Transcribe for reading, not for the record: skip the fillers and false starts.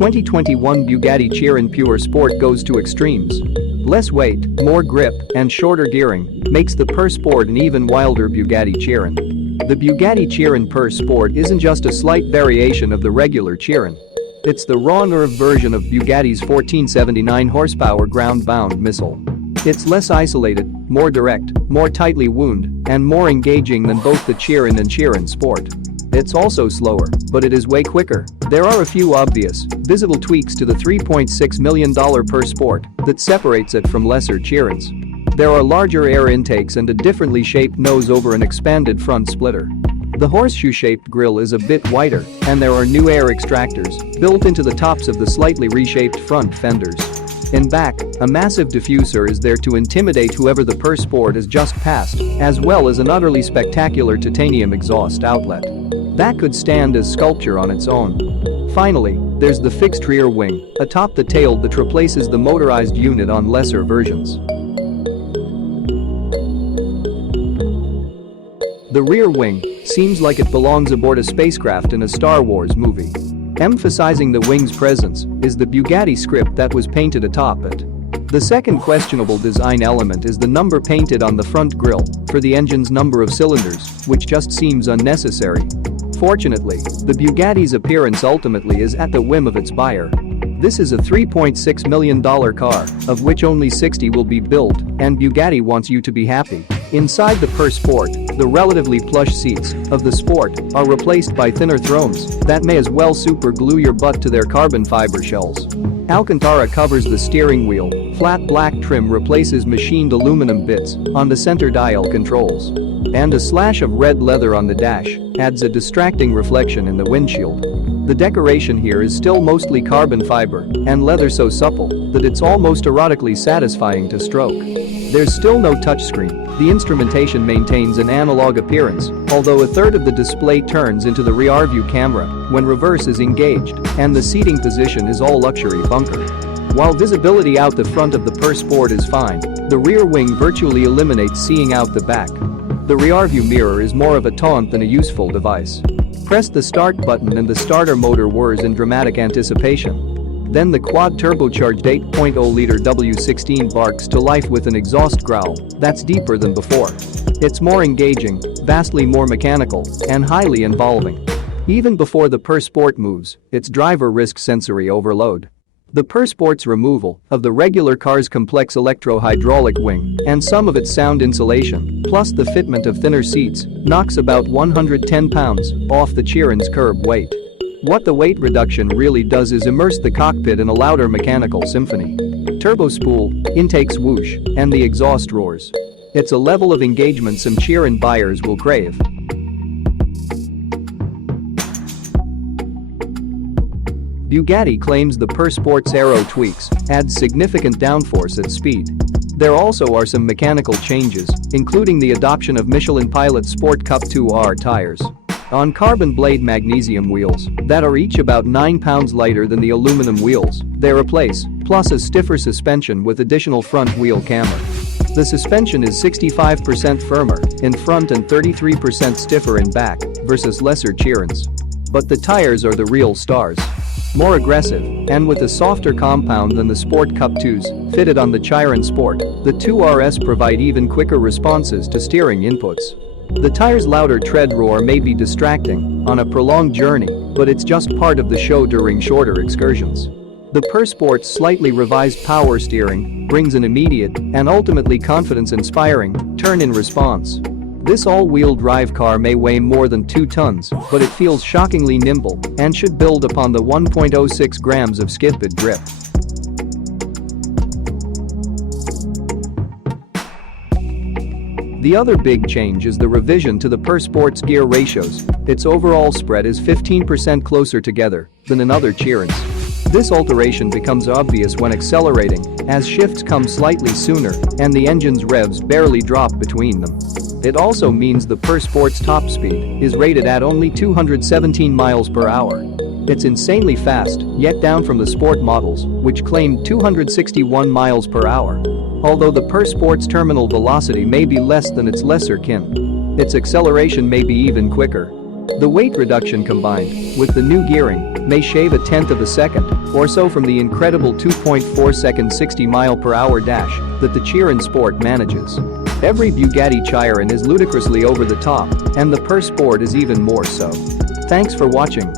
2021 Bugatti Chiron Pur Sport goes to extremes. Less weight, more grip, and shorter gearing makes the Pur Sport an even wilder Bugatti Chiron. The Bugatti Chiron Pur Sport isn't just a slight variation of the regular Chiron. It's the raw nerve version of Bugatti's 1479 horsepower ground-bound missile. It's less isolated, more direct, more tightly wound, and more engaging than both the Chiron and Chiron Sport. It's also slower, but it is way quicker. There are a few obvious, visible tweaks to the $3.6 million Pur Sport that separates it from lesser Chirons. There are larger air intakes and a differently shaped nose over an expanded front splitter. The horseshoe-shaped grille is a bit wider, and there are new air extractors built into the tops of the slightly reshaped front fenders. In back, a massive diffuser is there to intimidate whoever the Pur Sport has just passed, as well as an utterly spectacular titanium exhaust outlet. That could stand as sculpture on its own. Finally, there's the fixed rear wing, atop the tail that replaces the motorized unit on lesser versions. The rear wing seems like it belongs aboard a spacecraft in a Star Wars movie. Emphasizing the wing's presence is the Bugatti script that was painted atop it. The second questionable design element is the number painted on the front grille for the engine's number of cylinders, which just seems unnecessary. Fortunately, the Bugatti's appearance ultimately is at the whim of its buyer. This is a $3.6 million car, of which only 60 will be built, and Bugatti wants you to be happy. Inside the Pur Sport, the relatively plush seats of the Sport are replaced by thinner thrones that may as well super glue your butt to their carbon fiber shells. Alcantara covers the steering wheel, flat black trim replaces machined aluminum bits on the center dial controls. And a slash of red leather on the dash adds a distracting reflection in the windshield. The decoration here is still mostly carbon fiber and leather so supple that it's almost erotically satisfying to stroke. There's still no touchscreen. The instrumentation maintains an analog appearance, although a third of the display turns into the rear-view camera when reverse is engaged, and the seating position is all luxury bunker. While visibility out the front of the Pur Sport is fine, the rear wing virtually eliminates seeing out the back. The rear-view mirror is more of a taunt than a useful device. Press the start button and the starter motor whirs in dramatic anticipation. Then the quad-turbocharged 8.0-liter W16 barks to life with an exhaust growl that's deeper than before. It's more engaging, vastly more mechanical, and highly involving. Even before the Pur Sport moves, its driver risks sensory overload. The Pur Sport's removal of the regular car's complex electro-hydraulic wing and some of its sound insulation, plus the fitment of thinner seats, knocks about 110 pounds off the Chiron's curb weight. What the weight reduction really does is immerse the cockpit in a louder mechanical symphony. Turbo spool, intakes whoosh, and the exhaust roars. It's a level of engagement some Chiron buyers will crave. Bugatti claims the Pur Sport's aero tweaks add significant downforce at speed. There also are some mechanical changes, including the adoption of Michelin Pilot Sport Cup 2R tires on carbon blade magnesium wheels that are each about 9 pounds lighter than the aluminum wheels they replace, plus a stiffer suspension with additional front wheel camber. The suspension is 65% firmer in front and 33% stiffer in back versus lesser Chirons. But the tires are the real stars. More aggressive, and with a softer compound than the Sport Cup 2s fitted on the Chiron Sport, the 2RS provide even quicker responses to steering inputs. The tire's louder tread roar may be distracting on a prolonged journey, but it's just part of the show during shorter excursions. The Pur Sport's slightly revised power steering brings an immediate and ultimately confidence-inspiring turn in response. This all-wheel drive car may weigh more than 2 tons, but it feels shockingly nimble and should build upon the 1.06 grams of skid-pad grip. The other big change is the revision to the Pur Sport's gear ratios. Its overall spread is 15% closer together than in other Chirons. This alteration becomes obvious when accelerating, as shifts come slightly sooner and the engine's revs barely drop between them. It also means the Pur Sport's top speed is rated at only 217 miles per hour. It's insanely fast, yet down from the Sport models, which claimed 261 miles per hour. Although the Pur Sport's terminal velocity may be less than its lesser kin, its acceleration may be even quicker. The weight reduction combined with the new gearing may shave a tenth of a second or so from the incredible 2.4-second 60-mile-per-hour dash that the Chiron Sport manages. Every Bugatti Chiron is ludicrously over the top, and the Pur Sport is even more so. Thanks for watching.